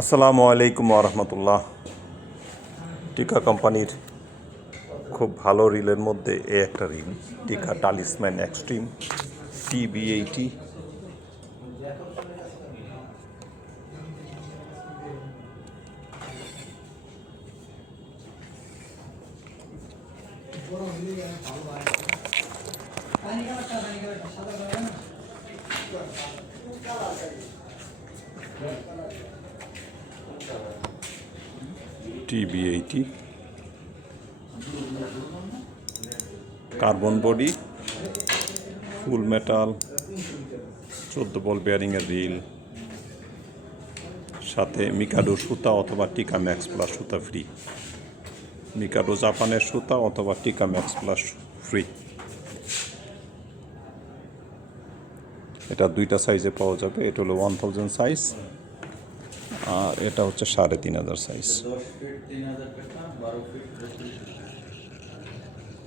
আসসালামু আলাইকুম ওরহমতুল্লাহ। টিকা কোম্পানির খুব ভালো রিলের মধ্যে একটা reel, Tica Talisman extreme TB80। TB80 carbon body, full metal, 14 ball বেয়ারিংয়ের রিল, সাথে মিকাডো সুতা অথবা টিকা ম্যাক্স প্লাস সুতা ফ্রি। মিকাডো জাপানের সুতা অথবা টিকা ম্যাক্স প্লাস ফ্রি। এটা দুইটা সাইজে পাওয়া যাবে। এটা হলো 1000 সাইজ আর এটা হচ্ছে 3500 সাইজ।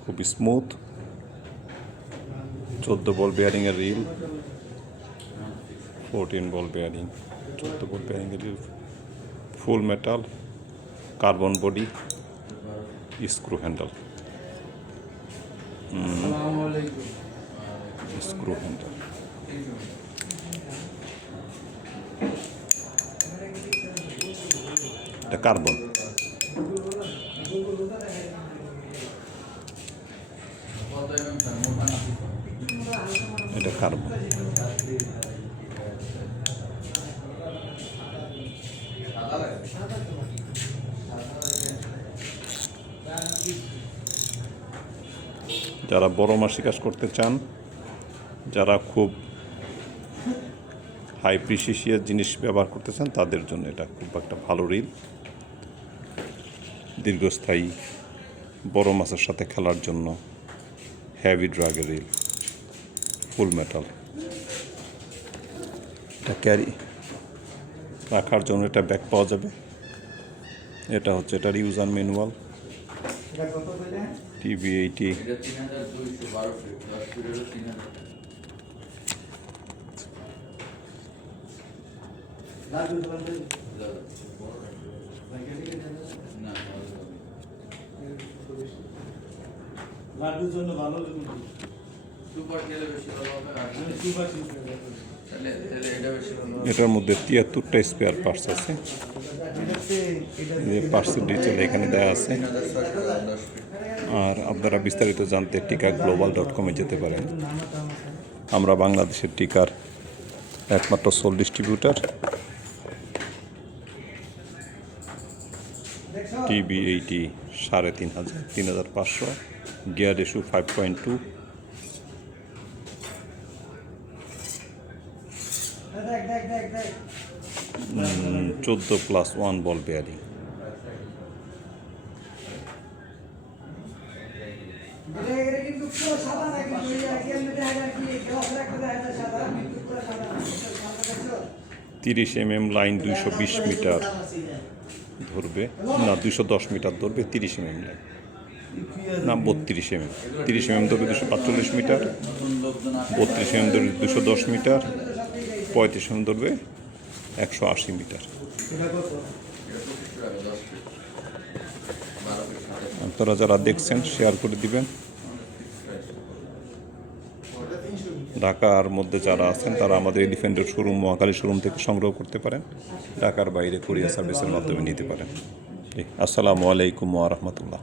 খুব স্মুথ, 14 বল বেয়ারিংয়ের রিল, 14 বল বেয়ারিং, 14 বল বেয়ারিংয়ের reel, full metal, carbon body, screw handle, screw handle. এটা কার্বন। এটা কার্বন। যারা বড় মাসি কাজ করতে চান, যারা খুব হাই প্রিসিশিয়াস জিনিস ব্যবহার করতে চান, তাদের জন্য এটা খুব একটা ভালো রিল। দীর্ঘস্থায়ী বড় মাছের সাথে খেলার জন্য হেভি ড্রাগের রিল, ফুল মেটাল। এটা ক্যারি রাখার জন্য এটা ব্যাগ পাওয়া যাবে। এটা হচ্ছে এটার ইউজার ম্যানুয়াল। TB80 লাড্ডুর জন্য ভালো এটার মধ্যে 73টা স্পেয়ার পার্টস আছে। পার্টসের ডিটেল এখানে দেওয়া আছে। আর আপনারা বিস্তারিত জানতে টিকাগ্লোবাল.com যেতে পারেন। আমরা বাংলাদেশের টিকার একমাত্র sole distributor. TB80 3500, 3500, gear ratio 5.2। 14+1 ball bearing. $30 mm লাইন, 220 মিটার ধরবে, না 210 মিটার ধরবে। 30 mm লাইন, না 32 mm। 30 mm ধরবে 245 মিটার, 32 mm ধরবে 210 মিটার, 35 mm ধরবে 180 মিটার। আপনারা যারা দেখছেন শেয়ার করে দিবেন। ঢাকার মধ্যে যারা আছেন তারা আমাদের এলিফ্যান্টের শোরুম, মহাখালী শোরুম থেকে সংগ্রহ করতে পারেন। ঢাকার বাইরে কুরিয়ার সার্ভিসের মাধ্যমে নিতে পারেন। আসসালামু আলাইকুম ওয়া রাহমাতুল্লাহ।